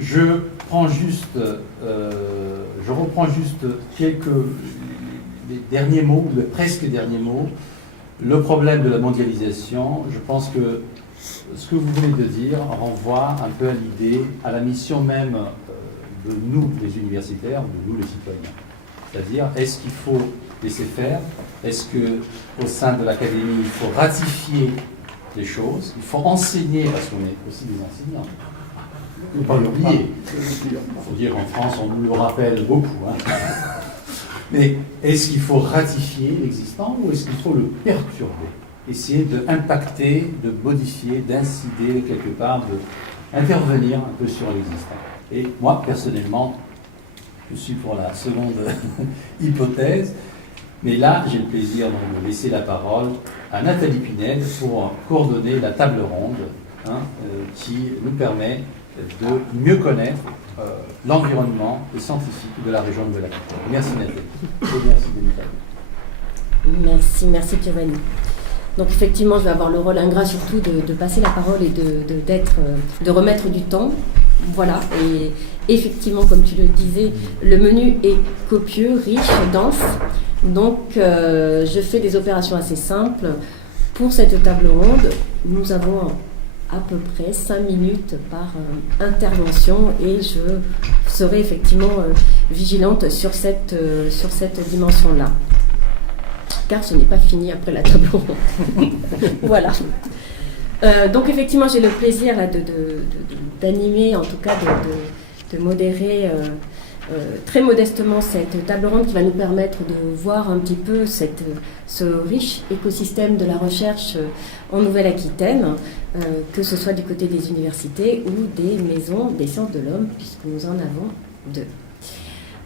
Je reprends juste les derniers mots, ou les presque derniers mots. Le problème de la mondialisation, je pense que ce que vous venez de dire renvoie un peu à l'idée, à la mission même de nous, les universitaires, de nous, les citoyens. C'est-à-dire, est-ce qu'il faut laisser faire? Est-ce qu'au sein de l'académie, il faut ratifier les choses? Il faut enseigner, parce qu'on est aussi des enseignants. Il ne faut pas l'oublier. Il faut dire qu'en France, on nous le rappelle beaucoup. Mais est-ce qu'il faut ratifier l'existant ou est-ce qu'il faut le perturber? Essayer d'impacter, de modifier, d'incider quelque part, d'intervenir un peu sur l'existant. Et moi, personnellement, je suis pour la seconde hypothèse. Mais là, j'ai le plaisir donc, de laisser la parole à Nathalie Pinel pour coordonner la table ronde qui nous permet de mieux connaître l'environnement scientifique de la région de Nouvelle-Aquitaine. Merci Nathalie. Et merci Merci Giovanni. Donc effectivement, je vais avoir le rôle ingrat surtout de passer la parole et de remettre du temps. Voilà, et effectivement, comme tu le disais, le menu est copieux, riche, dense. Donc je fais des opérations assez simples. Pour cette table ronde, nous avons à peu près 5 minutes par intervention et je serai effectivement vigilante sur cette dimension-là. Car ce n'est pas fini après la table ronde. Voilà. Donc effectivement, j'ai le plaisir là, d'animer, en tout cas de modérer très modestement cette table ronde qui va nous permettre de voir un petit peu ce riche écosystème de la recherche en Nouvelle-Aquitaine, que ce soit du côté des universités ou des maisons des sciences de l'homme, puisque nous en avons 2.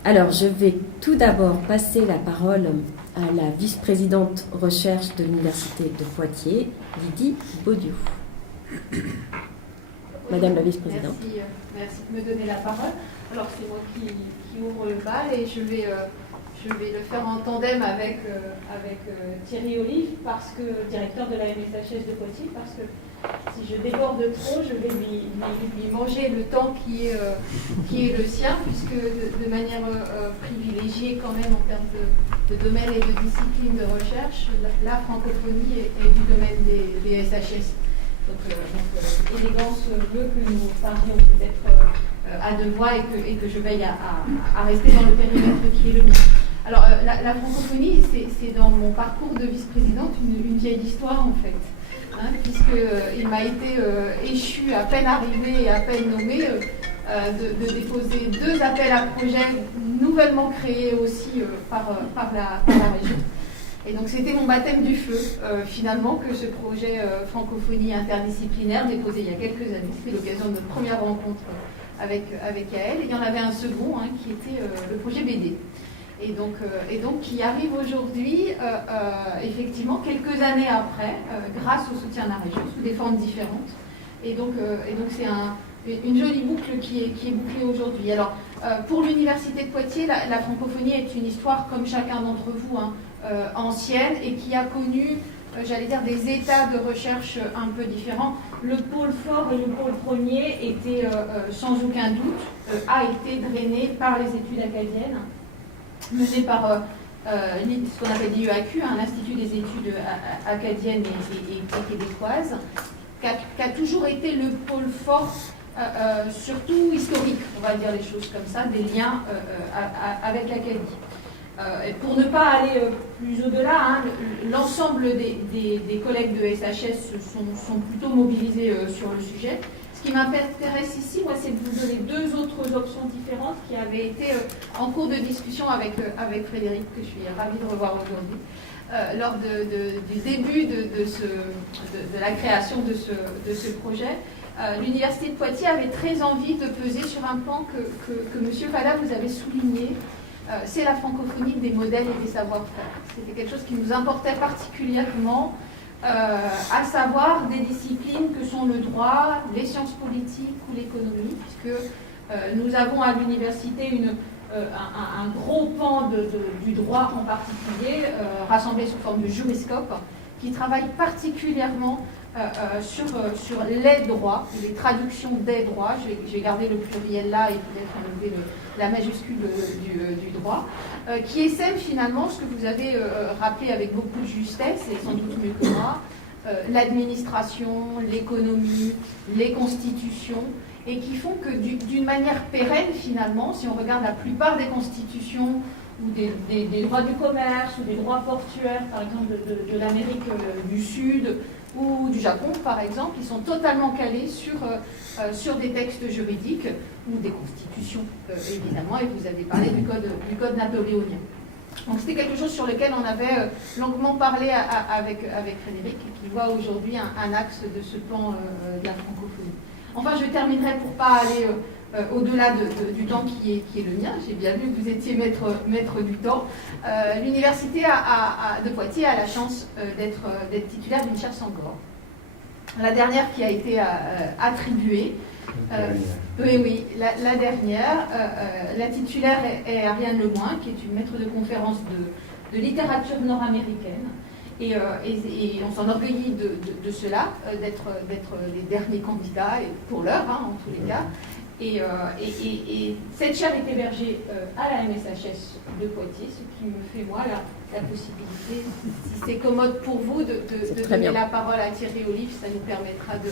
Alors, je vais tout d'abord passer la parole à la vice-présidente recherche de l'Université de Poitiers, Lydie Baudieu. Madame la vice-présidente. Merci de me donner la parole. Alors, c'est moi qui ouvre le bal et je vais le faire en tandem avec Thierry Olive, directeur de la MSHS de Poitiers, parce que si je déborde trop, je vais lui manger le temps qui est le sien, puisque de manière privilégiée quand même en termes de domaine et de discipline de recherche, la francophonie est du domaine des SHS. Donc élégance veut que nous parlions peut-être à 2 voix et que je veille à rester dans le périmètre qui est le mien. Alors la francophonie, c'est dans mon parcours de vice-présidente une vieille histoire en fait. Puisqu'il m'a été échu, à peine arrivé et à peine nommé, de déposer 2 appels à projets nouvellement créés aussi par la région. Et donc c'était mon baptême du feu, finalement, que ce projet francophonie interdisciplinaire déposé il y a quelques années. C'était l'occasion de notre première rencontre avec Yael. Et il y en avait un second qui était le projet BD. Et donc qui arrive aujourd'hui, effectivement, quelques années après, grâce au soutien de la région, sous des formes différentes. Et donc c'est une jolie boucle qui est bouclée aujourd'hui. Alors, pour l'Université de Poitiers, la francophonie est une histoire, comme chacun d'entre vous, ancienne, et qui a connu, j'allais dire, des états de recherche un peu différents. Le pôle fort et le pôle premier était, sans aucun doute, a été drainé par les études acadiennes, mené par ce qu'on appelle l'IEAQ, l'Institut des études acadiennes et québécoises, qui a toujours été le pôle fort, surtout historique, on va dire les choses comme ça, des liens avec l'Acadie. Pour ne pas aller plus au-delà, l'ensemble des collègues de SHS sont plutôt mobilisés sur le sujet. Ce qui m'intéresse ici, moi, c'est de vous donner 2 autres options différentes qui avaient été en cours de discussion avec Frédéric, que je suis ravie de revoir aujourd'hui, lors du début de la création de ce projet. L'Université de Poitiers avait très envie de peser sur un pan que M. Fada vous avait souligné. C'est la francophonie des modèles et des savoir-faire. C'était quelque chose qui nous importait particulièrement, à savoir des disciplines que sont le droit, les sciences politiques ou l'économie, puisque nous avons à l'université un gros pan du droit en particulier, rassemblé sous forme de juriscope, qui travaille particulièrement sur les droits, les traductions des droits. Je vais garder le pluriel là et peut-être enlever la majuscule du droit, qui essaime finalement ce que vous avez rappelé avec beaucoup de justesse, et sans doute mieux que moi, l'administration, l'économie, les constitutions, et qui font que d'une manière pérenne finalement, si on regarde la plupart des constitutions, ou des droits du commerce, ou des droits portuaires, par exemple de l'Amérique du Sud, ou du Japon, par exemple, ils sont totalement calés sur des textes juridiques, ou des constitutions, évidemment, et vous avez parlé du code napoléonien. Donc c'était quelque chose sur lequel on avait longuement parlé avec Frédéric, et qui voit aujourd'hui un axe de ce pan de la francophonie. Enfin, je terminerai pour ne pas aller au-delà du temps qui est le mien. J'ai bien vu que vous étiez maître du temps. L'université de Poitiers a la chance d'être titulaire d'une chaire Sangor. La dernière qui a été attribuée. Oui, la dernière. La titulaire est Ariane Lemoine, qui est une maître de conférence de littérature nord-américaine. Et on s'enorgueillit de cela, d'être les derniers candidats, et pour l'heure, en tous les cas. Et cette chaire est hébergée à la MSHS de Poitiers, ce qui me fait, moi, la possibilité, si c'est commode pour vous, de donner la parole à Thierry Olive. Ça nous permettra de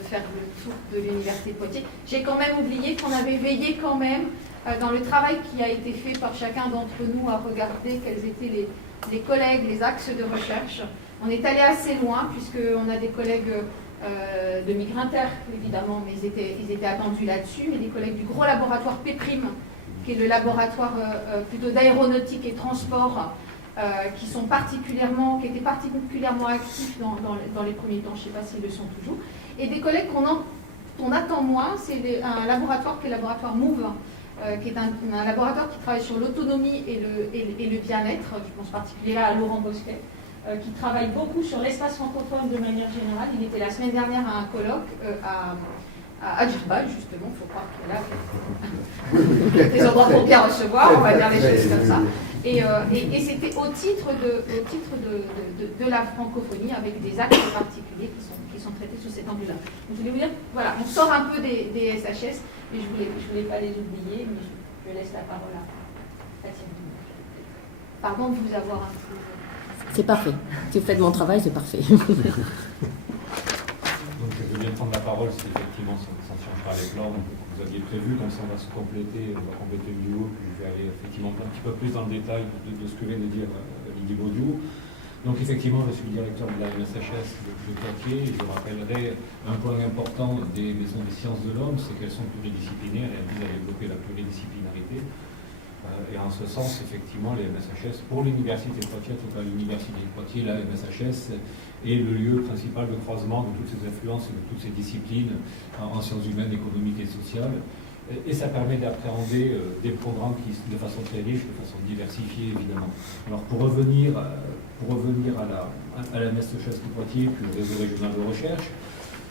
faire le tour de l'Université de Poitiers. J'ai quand même oublié qu'on avait veillé quand même, dans le travail qui a été fait par chacun d'entre nous, à regarder quels étaient les collègues, les axes de recherche. On est allé assez loin, puisqu'on a des collègues de Migrinter, évidemment, mais ils étaient attendus là-dessus, mais des collègues du gros laboratoire PPRIM, qui est le laboratoire plutôt d'aéronautique et transport, qui étaient particulièrement actifs dans les premiers temps, je ne sais pas s'ils le sont toujours, et des collègues qu'on attend moins. C'est un laboratoire qui est le laboratoire MOVE, qui est un laboratoire qui travaille sur l'autonomie et le bien-être. Je pense particulièrement à Laurent Bosquet, qui travaille beaucoup sur l'espace francophone de manière générale. Il était la semaine dernière à un colloque à Durban, justement. Il faut croire qu'il est là des endroits pour bien recevoir, on va dire les choses comme ça. Et c'était au titre de la francophonie, avec des axes particuliers qui sont traités sous cet angle-là. Donc, je voulais vous dire, voilà, on sort un peu des SHS, mais je voulais pas les oublier, mais je laisse la parole à Thierry. Pardon de vous avoir un peu... C'est parfait. Si vous faites mon travail, c'est parfait. Donc, je viens de prendre la parole, c'est effectivement sans changer avec l'ordre que vous aviez prévu, comme ça on va se compléter, le duo, puis je vais aller effectivement un petit peu plus dans le détail de ce que vient de dire Lydie Baudiou. Donc effectivement, je suis le directeur de la MSHS de Poitiers, et je rappellerai un point important des maisons des sciences de l'homme, c'est qu'elles sont pluridisciplinaires et elles visent à développer la pluridisciplinarité. Et en ce sens, effectivement, les MSHS, pour l'Université de Poitiers, en tout cas l'Université de Poitiers, la MSHS est le lieu principal de croisement de toutes ces influences et de toutes ces disciplines en sciences humaines, économiques et sociales. Et ça permet d'appréhender des programmes qui, de façon très riche, de façon diversifiée, évidemment. Alors, pour revenir à la MSHS de Poitiers, puis au réseau régional de recherche,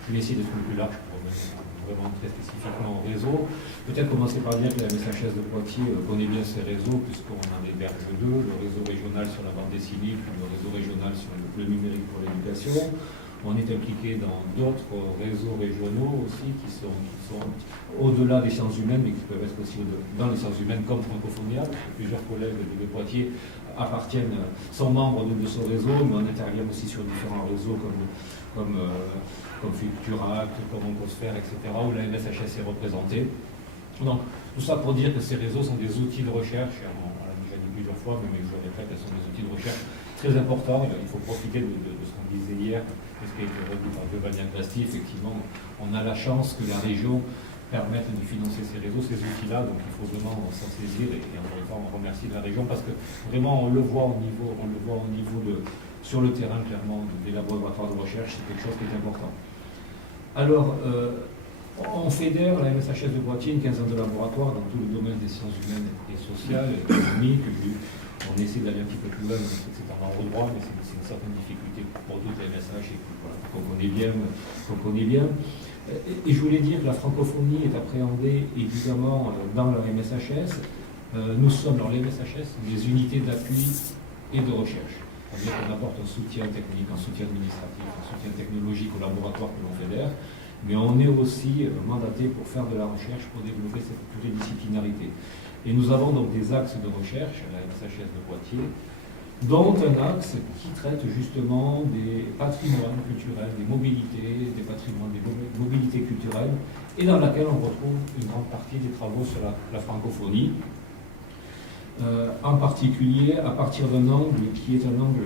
je vais essayer d'être plus large pour revenir vraiment très spécifiquement au réseau. Peut-être commencer par dire que la MSHS de Poitiers connaît bien ces réseaux, puisqu'on en héberge deux, le réseau régional sur la bande dessinée, puis le réseau régional sur le numérique pour l'éducation. On est impliqué dans d'autres réseaux régionaux aussi qui sont au-delà des sciences humaines, mais qui peuvent être aussi dans les sciences humaines comme Francophonia. Plusieurs collègues de Poitiers sont membres de ce réseau, mais on intervient aussi sur différents réseaux comme Futuract, comme Oncosphère, etc., où la MSHS est représentée. Donc, tout ça pour dire que ces réseaux sont des outils de recherche, on l'a déjà dit plusieurs fois, mais je le répète, elles sont des outils de recherche très importants. Il faut profiter de ce qu'on disait hier, ce qui a été redit par Giovanni Agrasti. Effectivement, on a la chance que la région permette de financer ces réseaux, ces outils-là, donc il faut vraiment s'en saisir, et encore une fois, on remercie la région, parce que vraiment, on le voit au niveau sur le terrain, clairement, des laboratoires de recherche, c'est quelque chose qui est important. Alors, on fédère la MSHS de Poitiers une quinzaine de laboratoires dans tout le domaine des sciences humaines et sociales, et économiques. On essaie d'aller un petit peu plus loin, c'est en ordre droit, mais c'est une certaine difficulté pour toutes les MSH qu'on connaît bien. Et je voulais dire que la francophonie est appréhendée évidemment dans la MSHS. Nous sommes dans les MSHS des unités d'appui et de recherche. C'est-à-dire qu'on apporte un soutien technique, un soutien administratif, un soutien technologique au laboratoire que l'on fédère, mais on est aussi mandaté pour faire de la recherche, pour développer cette pluridisciplinarité. Et nous avons donc des axes de recherche à la MSHS de Poitiers, dont un axe qui traite justement des patrimoines culturels, des mobilités, des patrimoines, des mobilités culturelles, et dans laquelle on retrouve une grande partie des travaux sur la francophonie, en particulier à partir d'un angle qui est un angle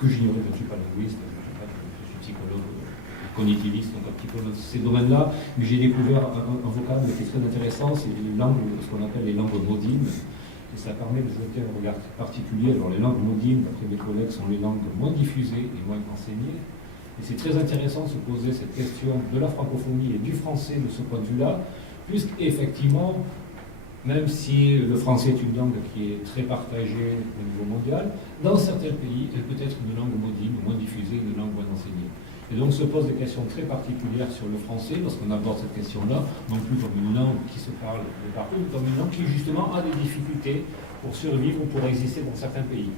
que j'ignorais, je ne suis pas linguiste, je suis psychologue cognitiviste, donc un petit peu dans ces domaines-là, mais j'ai découvert un vocable qui est très intéressant, c'est ce qu'on appelle les langues modines. Et ça permet de jeter un regard particulier. Alors les langues modines, d'après mes collègues, sont les langues moins diffusées et moins enseignées. Et c'est très intéressant de se poser cette question de la francophonie et du français de ce point de vue-là, puisqu'effectivement, même si le français est une langue qui est très partagée au niveau mondial, dans certains pays, elle peut être une langue modine, moins diffusée, une langue moins enseignée. Et donc se posent des questions très particulières sur le français, lorsqu'on aborde cette question-là, non plus comme une langue qui se parle de partout, mais comme une langue qui justement a des difficultés pour survivre ou pour exister dans certains pays.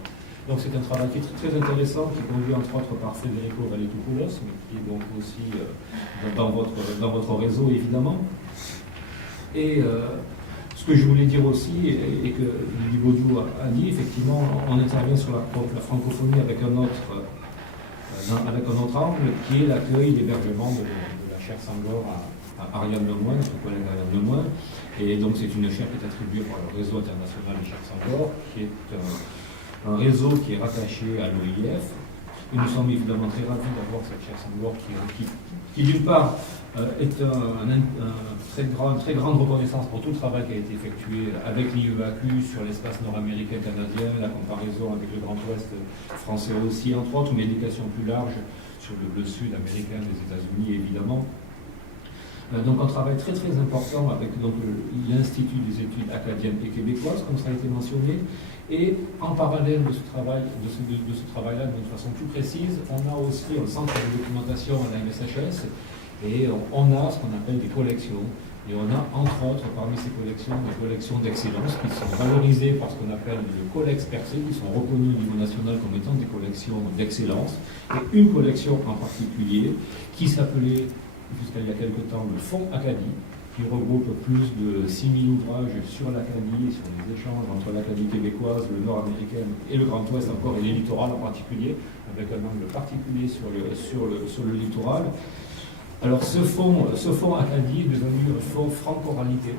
Donc c'est un travail qui est très, très intéressant, qui est conduit entre autres par Federico Valetopoulos, mais qui est donc aussi dans votre réseau évidemment. Et ce que je voulais dire aussi, et que Lydie Baudiou a dit, effectivement, on intervient sur la francophonie avec un autre angle, qui est l'accueil, l'hébergement de la chaire Sangor à Ariane Lemoine, notre collègue Ariane Lemoine. Et donc c'est une chaire qui est attribuée par le réseau international des chaires Sangor, qui est un réseau qui est rattaché à l'OIF. Et nous sommes évidemment très ravis d'avoir cette chaire Sangor qui d'une part, est une très grande reconnaissance pour tout le travail qui a été effectué avec l'IEAQ sur l'espace nord-américain canadien, la comparaison avec le Grand Ouest français aussi, entre autres, mais l'éducation plus large sur le sud américain des États-Unis, évidemment. Donc un travail très très important avec l'Institut des études acadiennes et québécoises, comme ça a été mentionné, et en parallèle de ce travail-là, d'une façon plus précise, on a aussi un centre de documentation à la MSHS, et on a ce qu'on appelle des collections. Et on a, entre autres, parmi ces collections, des collections d'excellence qui sont valorisées par ce qu'on appelle le Colex Percé, qui sont reconnues au niveau national comme étant des collections d'excellence. Et une collection en particulier qui s'appelait, jusqu'à il y a quelque temps, le Fonds Acadie, qui regroupe plus de 6000 ouvrages sur l'Acadie et sur les échanges entre l'Acadie québécoise, le Nord-américain et le Grand Ouest encore, et les littorales en particulier, avec un angle particulier sur le littoral. Alors ce fonds Acadie est devenu un fonds franco-oralité.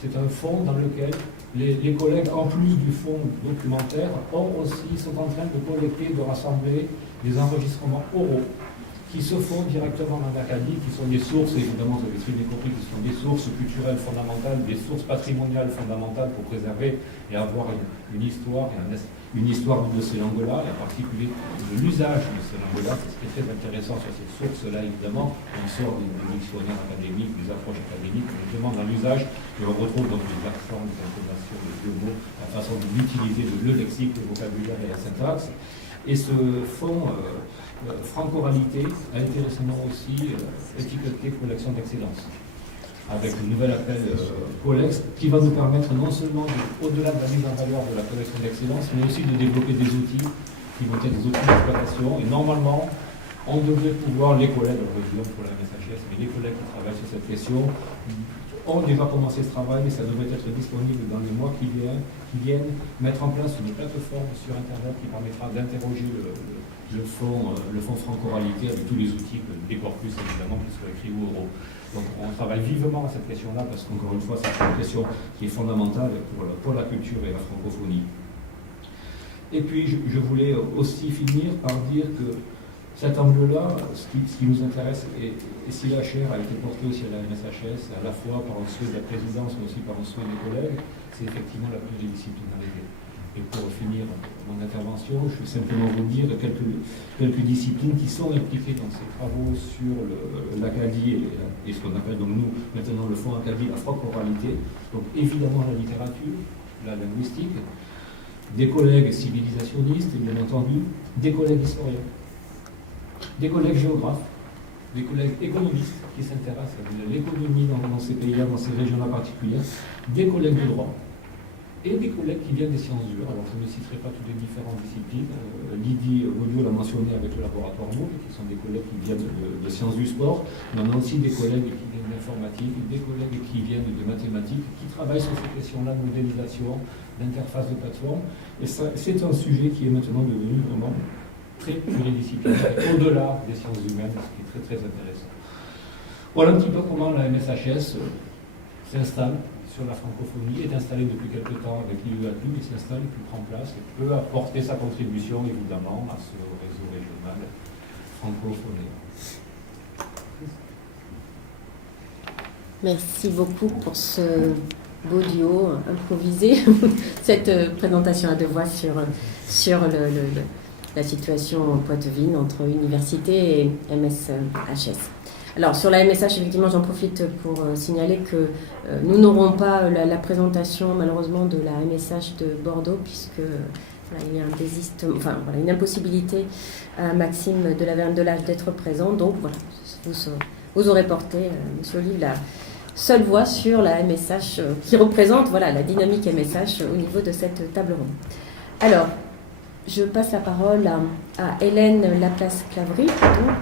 C'est un fonds dans lequel les collègues, en plus du fonds documentaire, sont en train de collecter, de rassembler des enregistrements oraux qui se font directement dans l'Acadie, qui sont des sources, évidemment, vous avez très bien compris, qui sont des sources culturelles fondamentales, des sources patrimoniales fondamentales pour préserver et avoir une histoire de ces langues-là, et en particulier de l'usage de ces langues-là. C'est ce qui est très intéressant sur ces sources-là, évidemment. On sort des dictionnaires académiques, des approches académiques, notamment dans l'usage, et on retrouve donc des accents, des intonations, des deux mots, la façon d'utiliser le lexique, le vocabulaire et la syntaxe. Et ce fonds franco-oralité a été récemment aussi étiqueté collection d'excellence, avec le nouvel appel Colex, qui va nous permettre non seulement, au-delà de la mise en valeur de la collection d'excellence, mais aussi de développer des outils qui vont être des outils d'exploitation. Et normalement, on devrait pouvoir, les collègues, pour la MSHS, mais les collègues qui travaillent sur cette question, ont déjà commencé ce travail et ça devrait être disponible dans les mois qui viennent, mettre en place une plateforme sur Internet qui permettra d'interroger le fonds franco-oralité avec tous les outils des corpus, évidemment, qu'ils soient écrits ou oraux. Donc on travaille vivement à cette question-là parce qu'encore une fois, c'est une question qui est fondamentale pour la culture et la francophonie. Et puis je voulais aussi finir par dire que cet angle-là, ce qui nous intéresse, et si la chaire a été portée aussi à la MSHS, à la fois par un souhait de la présidence, mais aussi par un souhait des collègues, c'est effectivement la pluridisciplinarité. Et pour finir mon intervention, je vais simplement vous dire quelques disciplines qui sont impliquées dans ces travaux sur l'Acadie et ce qu'on appelle donc nous maintenant le Fonds Acadie, la franco-oralité. Donc évidemment la littérature, la linguistique, des collègues civilisationnistes, et bien entendu, des collègues historiens, des collègues géographes, des collègues économistes qui s'intéressent à l'économie dans ces pays-là, dans ces régions-là particulières, des collègues de droit. et des collègues qui viennent des sciences dures. Alors je ne citerai pas toutes les différentes disciplines. Lydie Baudio l'a mentionné avec le laboratoire MOVE, qui sont des collègues qui viennent de sciences du sport, mais on a aussi des collègues qui viennent d'informatique, des collègues qui viennent de mathématiques, qui travaillent sur ces questions-là de modélisation, d'interface de plateforme. Et c'est un sujet qui est maintenant devenu vraiment très pluridisciplinaire, au-delà des sciences humaines, ce qui est très très intéressant. Voilà un petit peu comment la MSHS s'installe sur la francophonie, est installée depuis quelque temps avec l'IEAQ, mais s'installe, puis prend place et peut apporter sa contribution évidemment à ce réseau régional francophonie. Merci beaucoup pour ce beau duo improvisé, cette présentation à deux voix sur la situation poitevine entre université et MSHS. Alors sur la MSH, effectivement, j'en profite pour signaler que nous n'aurons pas la présentation malheureusement de la MSH de Bordeaux, puisque il y a une impossibilité à Maxime de la Verne-de-Lage d'être présent. Donc voilà, vous aurez porté, Monsieur Olive, la seule voix sur la MSH qui représente la dynamique MSH au niveau de cette table ronde. Alors, je passe la parole à Hélène Laplace-Clavry,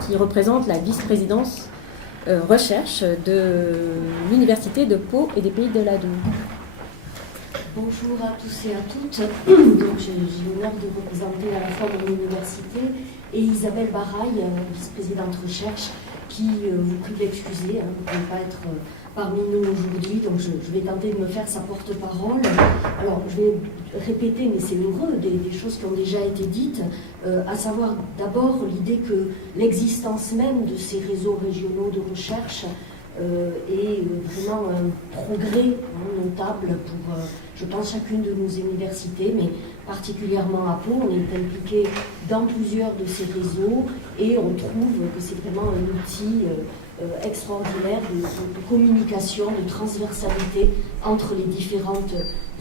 qui représente la vice-présidence recherche de l'Université de Pau et des Pays de l'Adour. Bonjour à tous et à toutes. Donc, j'ai l'honneur de représenter à la fois mon université et Isabelle Baraille, vice-présidente recherche, qui vous prie d'excuser, ne pouvez pas être parmi nous aujourd'hui, donc je vais tenter de me faire sa porte-parole. Alors, je vais répéter, mais c'est heureux, des choses qui ont déjà été dites, à savoir d'abord l'idée que l'existence même de ces réseaux régionaux de recherche est vraiment un progrès notable pour, je pense, chacune de nos universités, mais particulièrement à Pau. On est impliqué dans plusieurs de ces réseaux et on trouve que c'est vraiment un outil extraordinaire de communication, de transversalité entre les différentes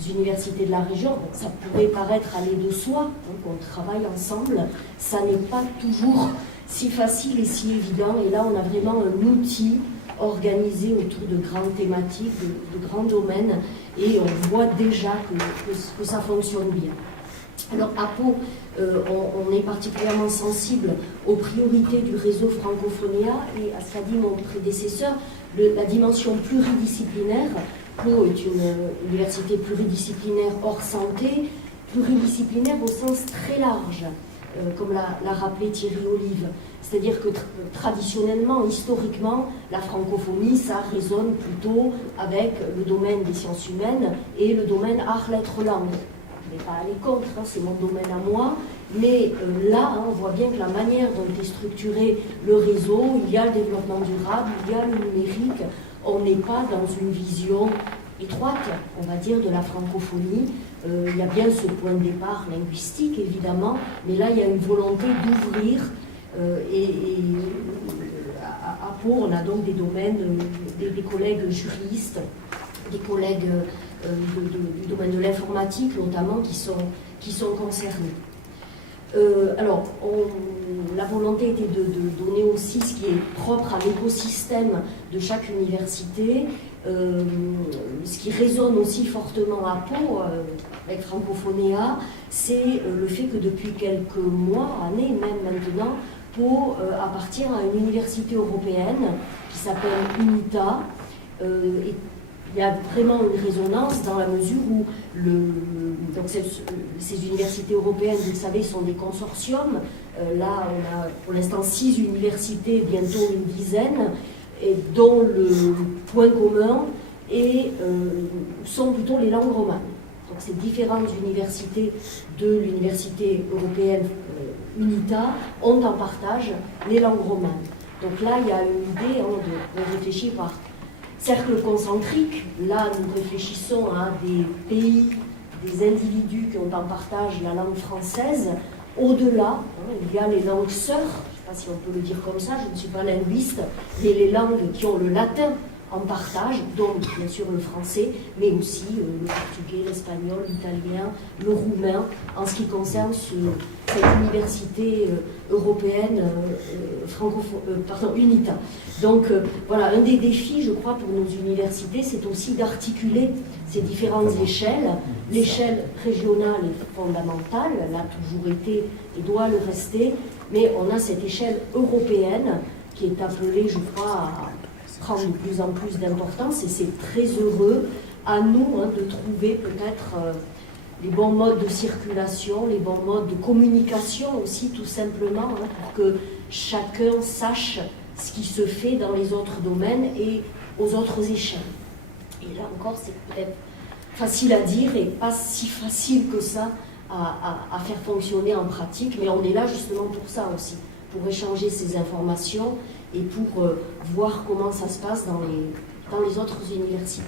universités de la région. Donc, ça pourrait paraître aller de soi, qu'on travaille ensemble. Ça n'est pas toujours si facile et si évident. Et là, on a vraiment un outil organisé autour de grandes thématiques, de grands domaines, et on voit déjà que ça fonctionne bien. Alors à Pau, on est particulièrement sensible aux priorités du réseau Francophonia et à ce qu'a dit mon prédécesseur, la dimension pluridisciplinaire. Pau est une université pluridisciplinaire hors santé, pluridisciplinaire au sens très large, comme l'a rappelé Thierry Olive. C'est-à-dire que traditionnellement, historiquement, la francophonie, ça résonne plutôt avec le domaine des sciences humaines et le domaine art, lettres, langues. Je ne vais pas aller contre, c'est mon domaine à moi, mais là, on voit bien que la manière dont est structuré le réseau, il y a le développement durable, il y a le numérique, on n'est pas dans une vision étroite, on va dire, de la francophonie. Il y a bien ce point de départ linguistique, évidemment, mais là, il y a une volonté d'ouvrir. À Pau, on a donc des domaines, des collègues juristes, des collègues du domaine de l'informatique notamment qui sont concernés. Alors, la volonté était de donner aussi ce qui est propre à l'écosystème de chaque université, ce qui résonne aussi fortement à Pau avec Francophonia, c'est le fait que depuis quelques mois, années même maintenant, Pau appartient à une université européenne qui s'appelle UNITA. Et il y a vraiment une résonance dans la mesure où donc ces universités européennes, vous le savez, sont des consortiums. Là, on a pour l'instant 6 universités, bientôt une dizaine, et dont le point commun sont plutôt les langues romanes. Donc ces différentes universités de l'université européenne UNITA ont en partage les langues romanes. Donc là, il y a une idée de réfléchir par cercle concentrique. Là, nous réfléchissons à des pays, des individus qui ont en partage la langue française. Au-delà, il y a les langues sœurs, je ne sais pas si on peut le dire comme ça, je ne suis pas linguiste, mais les langues qui ont le latin en partage, dont bien sûr le français, mais aussi le portugais, l'espagnol, l'italien, le roumain, en ce qui concerne cette université européenne UNITA. Donc voilà, un des défis, je crois, pour nos universités, c'est aussi d'articuler ces différentes échelles. L'échelle régionale est fondamentale, elle a toujours été et doit le rester, mais on a cette échelle européenne qui est appelée, je crois, à prendre de plus en plus d'importance, et c'est très heureux à nous de trouver peut-être les bons modes de circulation, les bons modes de communication aussi, tout simplement, pour que chacun sache ce qui se fait dans les autres domaines et aux autres échelles. Et là encore, c'est peut-être facile à dire et pas si facile que ça à faire fonctionner en pratique, mais on est là justement pour ça aussi, pour échanger ces informations et pour voir comment ça se passe dans les autres universités.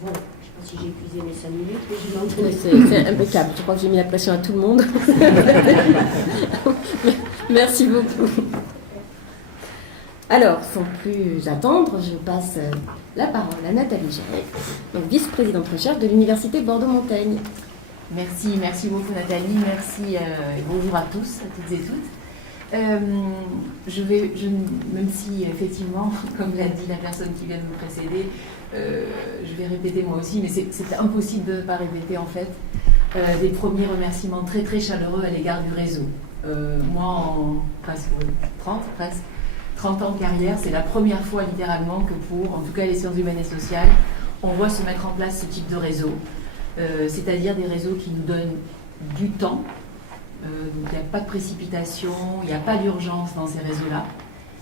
Voilà, je ne sais pas si j'ai épuisé mes 5 minutes, mais je m'entends. C'est impeccable, je crois que j'ai mis la pression à tout le monde. Merci beaucoup. Alors, sans plus attendre, je passe la parole à Nathalie Jarret, donc vice-présidente recherche de l'Université Bordeaux-Montaigne. Merci beaucoup Nathalie, merci et bonjour à tous, à toutes et toutes. Même si effectivement, comme l'a dit la personne qui vient de me précéder, je vais répéter moi aussi, mais c'est impossible de ne pas répéter en fait des premiers remerciements très très chaleureux à l'égard du réseau. Moi, en presque 30 ans de carrière, c'est la première fois littéralement que pour, en tout cas les sciences humaines et sociales, on voit se mettre en place ce type de réseau, c'est-à-dire des réseaux qui nous donnent du temps. Donc il n'y a pas de précipitation, il n'y a pas d'urgence dans ces réseaux-là.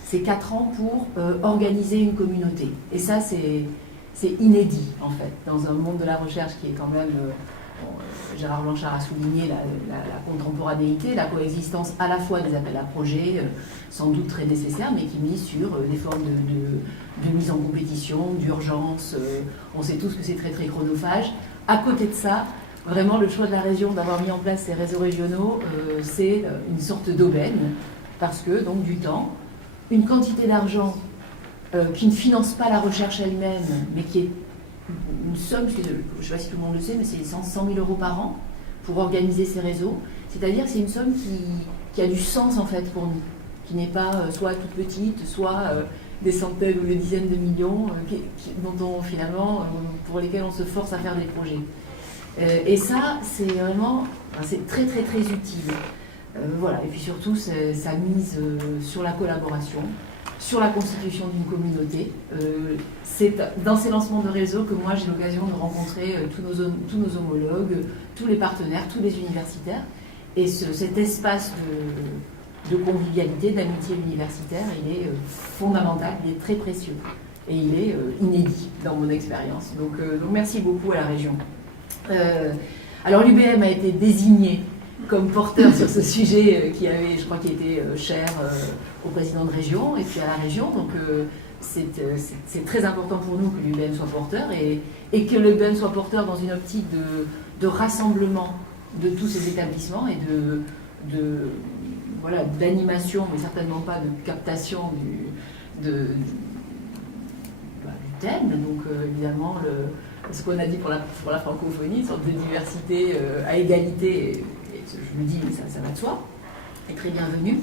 C'est 4 ans pour organiser une communauté. Et ça, c'est inédit, en fait, dans un monde de la recherche qui est quand même, Gérard Blanchard a souligné la contemporanéité, la coexistence à la fois des appels à projets, sans doute très nécessaires, mais qui mise sur des formes de mise en compétition, d'urgence. On sait tous que c'est très très chronophage. À côté de ça, vraiment, le choix de la région d'avoir mis en place ces réseaux régionaux, c'est une sorte d'aubaine, parce que, donc, du temps, une quantité d'argent qui ne finance pas la recherche elle-même, mais qui est une somme, je ne sais pas si tout le monde le sait, mais c'est 100 000 euros par an pour organiser ces réseaux. C'est-à-dire que c'est une somme qui a du sens, en fait, pour nous, qui n'est pas soit toute petite, soit des centaines ou des dizaines de millions, pour lesquels on se force à faire des projets. Et ça, c'est vraiment, c'est très très très utile. Voilà. Et puis surtout, ça mise sur la collaboration, sur la constitution d'une communauté. C'est dans ces lancements de réseau que moi j'ai l'occasion de rencontrer tous nos homologues, tous les partenaires, tous les universitaires. Et cet espace de convivialité, d'amitié universitaire, il est fondamental, il est très précieux. Et il est inédit dans mon expérience. Donc merci beaucoup à la région. Alors l'UBM a été désigné comme porteur sur ce sujet qui était cher au président de région et puis à la région. Donc c'est très important pour nous que l'UBM soit porteur et que l'UBM soit porteur dans une optique de rassemblement de tous ces établissements et d'animation, mais certainement pas de captation du thème. Donc évidemment ce qu'on a dit pour la francophonie, une sorte de diversité à égalité, et je me dis, mais ça va de soi, est très bienvenue.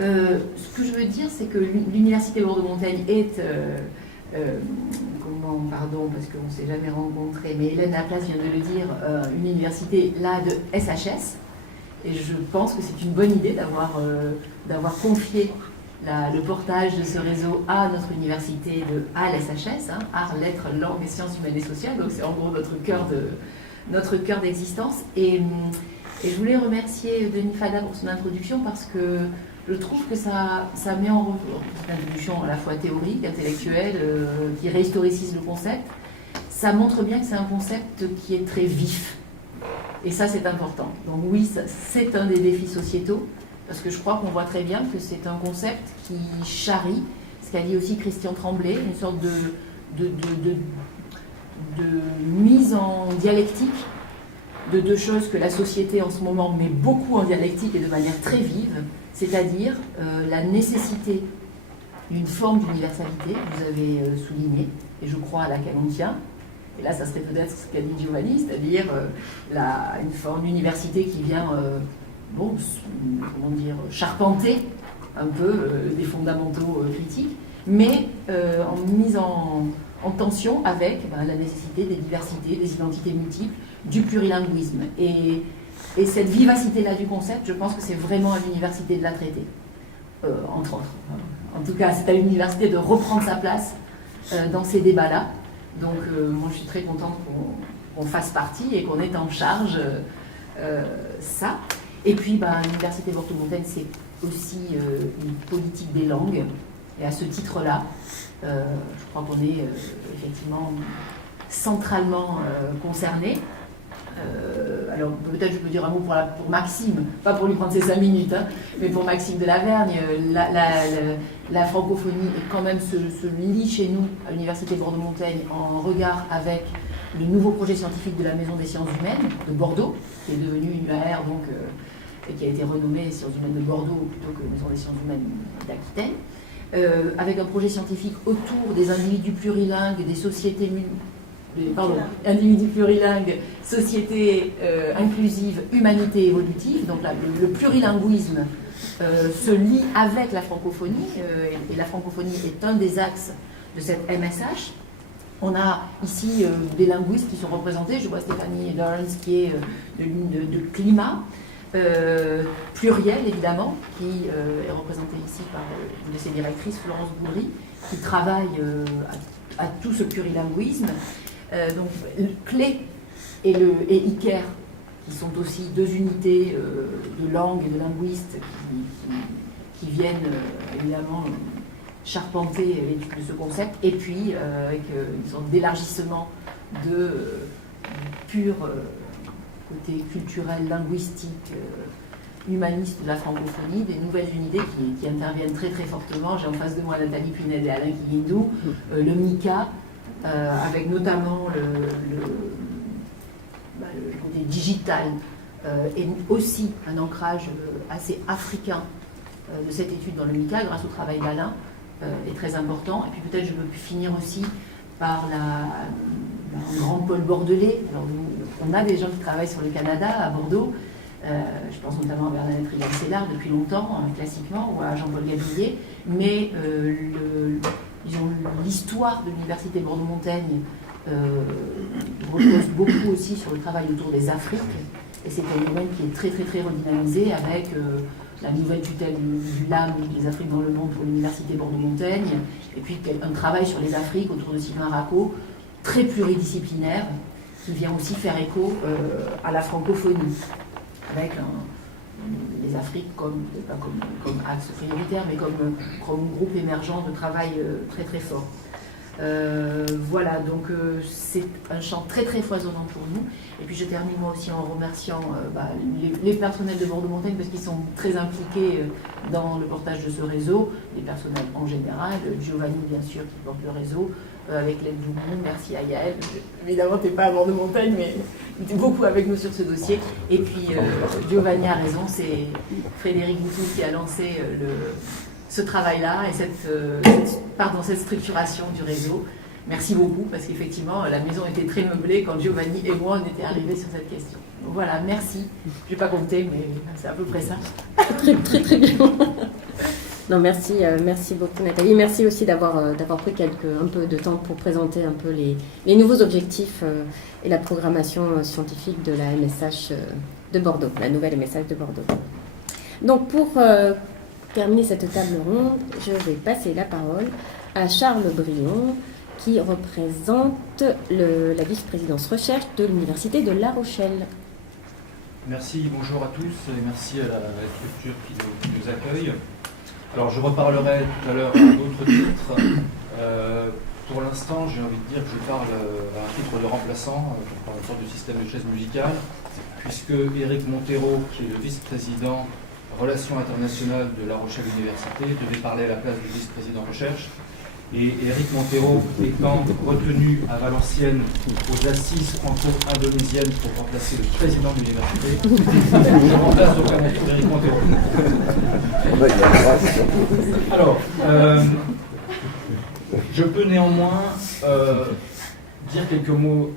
Ce que je veux dire, c'est que l'Université Bordeaux-Montaigne est, parce qu'on ne s'est jamais rencontrés, mais Hélène Laplace vient de le dire, une université là de SHS, et je pense que c'est une bonne idée d'avoir confié le portage de ce réseau à notre université à l'SHS, Arts, Lettres, Langues et Sciences Humaines et Sociales, donc c'est en gros notre cœur d'existence. Et je voulais remercier Denis Fada pour son introduction parce que je trouve que ça met en revue une introduction à la fois théorique, intellectuelle, qui réhistoricise le concept. Ça montre bien que c'est un concept qui est très vif. Et ça, c'est important. Donc oui, c'est un des défis sociétaux. Parce que je crois qu'on voit très bien que c'est un concept qui charrie, ce qu'a dit aussi Christian Tremblay, une sorte de mise en dialectique de deux choses que la société en ce moment met beaucoup en dialectique et de manière très vive, c'est-à-dire la nécessité d'une forme d'universalité, vous avez souligné, et je crois à laquelle on tient. Et là, ça serait peut-être ce qu'a dit Giovanni, c'est-à-dire une forme d'université qui vient, charpenter un peu des fondamentaux critiques, mais en mise en tension avec la nécessité des diversités, des identités multiples, du plurilinguisme. Et cette vivacité-là du concept, je pense que c'est vraiment à l'université de la traiter, entre autres. En tout cas, c'est à l'université de reprendre sa place dans ces débats-là. Donc, moi, je suis très contente qu'on fasse partie et qu'on ait en charge ça. Et puis, l'université Bordeaux-Montaigne, c'est aussi une politique des langues. Et à ce titre-là, je crois qu'on est effectivement centralement concerné. Alors peut-être je peux dire un mot pour Maxime, pas pour lui prendre ses 5 minutes, hein, mais pour Maxime de Lavergne, la francophonie est quand même se lie chez nous à l'université Bordeaux-Montaigne en regard avec le nouveau projet scientifique de la Maison des sciences humaines de Bordeaux, qui est devenu UAR donc, et qui a été renommé Sciences humaines de Bordeaux plutôt que Maison des sciences humaines d'Aquitaine, avec un projet scientifique autour des individus plurilingues, des sociétés individus plurilingues, société inclusive, humanité évolutive. Donc là, le plurilinguisme se lie avec la francophonie, et la francophonie est un des axes de cette MSH. On a ici des linguistes qui sont représentés. Je vois Stéphanie Lawrence qui est de climat, pluriel évidemment, qui est représentée ici par une de ses directrices, Florence Boudry, qui travaille à tout ce plurilinguisme. Donc, CLÉ et ICARE, qui sont aussi deux unités de langue et de linguistes qui viennent évidemment charpenter l'étude de ce concept, et puis avec une sorte d'élargissement du pur côté culturel, linguistique, humaniste de la francophonie, des nouvelles unités qui interviennent très très fortement. J'ai en face de moi Nathalie Punel et Alain Kiyindou, le MICA, avec notamment le côté digital et aussi un ancrage assez africain de cette étude dans le MICA grâce au travail d'Alain est très important. Et puis peut-être je peux finir aussi par un grand pôle bordelais. Alors, on a des gens qui travaillent sur le Canada à Bordeaux. Je pense notamment à Bernadette Rigal-Célard depuis longtemps, classiquement, ou à Jean-Paul Gabillier. Mais l'histoire de l'université Bordeaux-Montaigne repose beaucoup aussi sur le travail autour des Afriques. Et c'est un domaine qui est très très très redynamisé avec la nouvelle tutelle du LAM, les Afriques dans le monde pour l'université Bordeaux-Montaigne, et puis un travail sur les Afriques autour de Sylvain Racco, très pluridisciplinaire, qui vient aussi faire écho à la francophonie, avec les Afriques comme axe prioritaire, mais comme groupe émergent de travail très très fort. Voilà, donc c'est un champ très très foisonnant pour nous. Et puis je termine moi aussi en remerciant les personnels de Bordeaux-Montaigne parce qu'ils sont très impliqués dans le portage de ce réseau, les personnels en général, Giovanni bien sûr qui porte le réseau, avec l'aide du monde, merci à Yael. Évidemment, tu n'es pas à Bordeaux-Montaigne, mais tu es beaucoup avec nous sur ce dossier. Et puis Giovanni a raison, c'est Frédéric Boutou qui a lancé ce travail-là et cette structuration du réseau. Merci beaucoup, parce qu'effectivement, la maison était très meublée quand Giovanni et moi, on était arrivés sur cette question. Donc voilà, merci. Je ne vais pas compter, mais c'est à peu près ça. Très, très, très bien. Non, merci beaucoup Nathalie. Merci aussi d'avoir pris un peu de temps pour présenter un peu les nouveaux objectifs et la programmation scientifique de la MSH de Bordeaux, la nouvelle MSH de Bordeaux. Donc pour terminer cette table ronde, je vais passer la parole à Charles Brion, qui représente la vice-présidence recherche de l'Université de La Rochelle. Merci, bonjour à tous et merci à la structure qui nous accueille. Alors je reparlerai tout à l'heure à d'autres titres. Pour l'instant, j'ai envie de dire que je parle à un titre de remplaçant, par une sorte de système de chaise musicale, puisque Éric Montero, qui est le vice-président Relations internationales de La Rochelle Université, devait parler à la place du vice-président recherche. Et Éric Montero étant retenu à Valenciennes aux assises franco-indonésiennes pour remplacer le président de l'université, je remplace donc Éric Montero. Alors, Je peux néanmoins dire quelques mots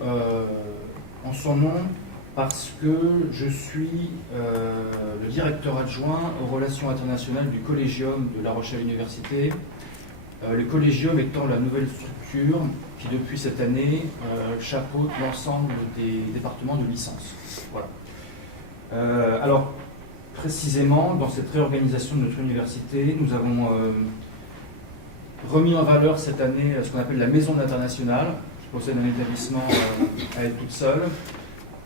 en son nom parce que je suis le directeur adjoint aux relations internationales du Collégium de La Rochelle Université. Le Collégium étant la nouvelle structure qui, depuis cette année, chapeaute l'ensemble des départements de licence. Voilà. Alors, précisément, dans cette réorganisation de notre université, nous avons remis en valeur cette année ce qu'on appelle la Maison internationale, qui possède un établissement à elle toute seule.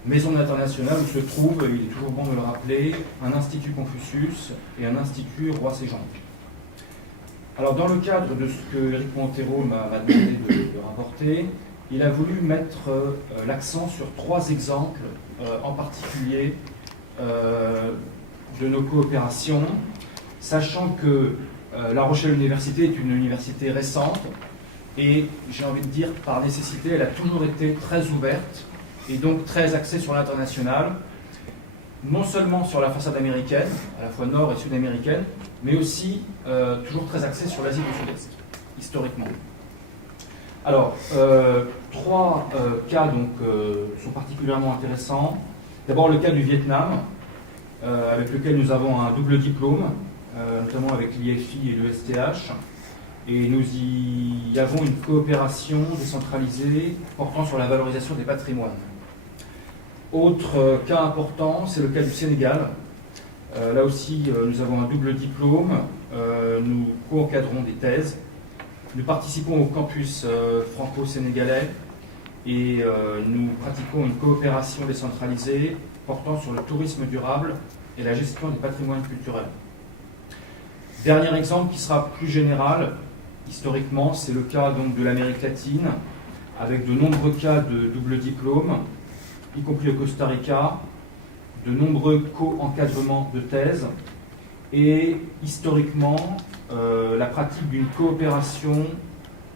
Maison internationale où se trouve, il est toujours bon de le rappeler, un institut Confucius et un institut Roi-Séjonc. Alors, dans le cadre de ce que Éric Montero m'a demandé de rapporter, il a voulu mettre l'accent sur 3 exemples en particulier de nos coopérations, sachant que La Rochelle Université est une université récente et, j'ai envie de dire, par nécessité, elle a toujours été très ouverte et donc très axée sur l'international, non seulement sur la façade américaine, à la fois nord et sud-américaine, mais aussi toujours très axée sur l'Asie du Sud-Est, historiquement. Alors, 3 cas donc, sont particulièrement intéressants. D'abord le cas du Vietnam, avec lequel nous avons un double diplôme, notamment avec l'IFI et le STH, et nous y avons une coopération décentralisée portant sur la valorisation des patrimoines. Autre cas important, c'est le cas du Sénégal. Là aussi, nous avons un double diplôme, nous co-encadrons des thèses, nous participons au campus franco-sénégalais et nous pratiquons une coopération décentralisée portant sur le tourisme durable et la gestion du patrimoine culturel. Dernier exemple qui sera plus général, historiquement, c'est le cas donc, de l'Amérique latine, avec de nombreux cas de double diplôme, y compris au Costa Rica, de nombreux co-encadrements de thèses, et historiquement, la pratique d'une coopération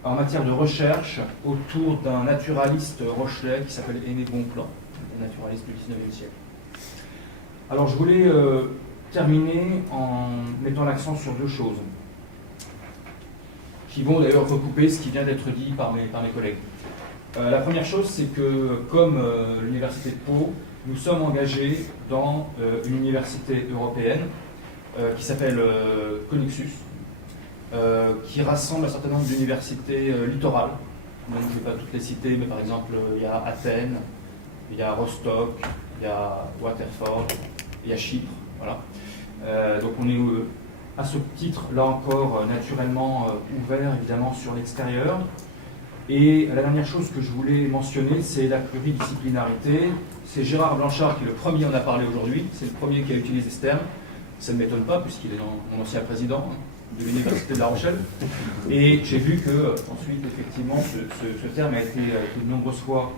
en matière de recherche autour d'un naturaliste rochelais qui s'appelle Aimé Bonpland, un naturaliste du XIXe siècle. Alors je voulais terminer en mettant l'accent sur 2 choses, qui vont d'ailleurs recouper ce qui vient d'être dit par mes collègues. La première chose, c'est que, comme l'Université de Pau, nous sommes engagés dans une université européenne qui s'appelle Connexus, qui rassemble un certain nombre d'universités littorales. Donc, je ne vais pas toutes les citer, mais par exemple, il y a Athènes, il y a Rostock, il y a Waterford, il y a Chypre. Voilà. Donc, on est à ce titre, là encore, naturellement ouvert évidemment sur l'extérieur. Et la dernière chose que je voulais mentionner, c'est la pluridisciplinarité. C'est Gérard Blanchard qui est le premier en a parlé aujourd'hui, c'est le premier qui a utilisé ce terme. Ça ne m'étonne pas puisqu'il est mon ancien président de l'Université de La Rochelle. Et j'ai vu que ensuite, effectivement, ce terme a été de nombreuses fois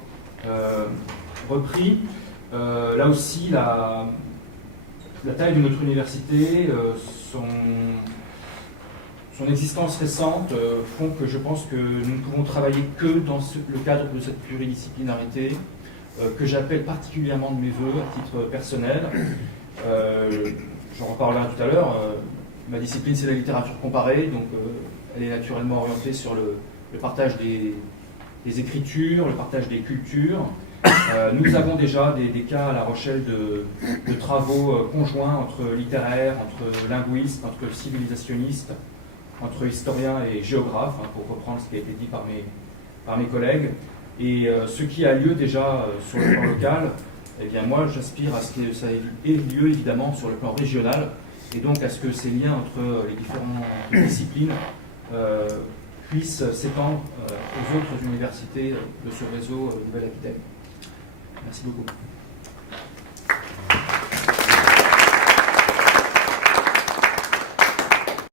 repris. Là aussi, la taille de notre université, son existence récente font que je pense que nous ne pouvons travailler que dans le cadre de cette pluridisciplinarité que j'appelle particulièrement de mes voeux à titre personnel. J'en reparlerai tout à l'heure. Ma discipline, c'est la littérature comparée, donc elle est naturellement orientée sur le partage des écritures, le partage des cultures. Nous avons déjà des cas à La Rochelle de travaux conjoints entre littéraires, entre linguistes, entre civilisationnistes, entre historiens et géographes, pour reprendre ce qui a été dit par mes collègues. Et ce qui a lieu déjà sur le plan local, eh bien moi j'aspire à ce que ça ait lieu évidemment sur le plan régional, et donc à ce que ces liens entre les différentes disciplines puissent s'étendre aux autres universités de ce réseau Nouvelle-Aquitaine. Merci beaucoup.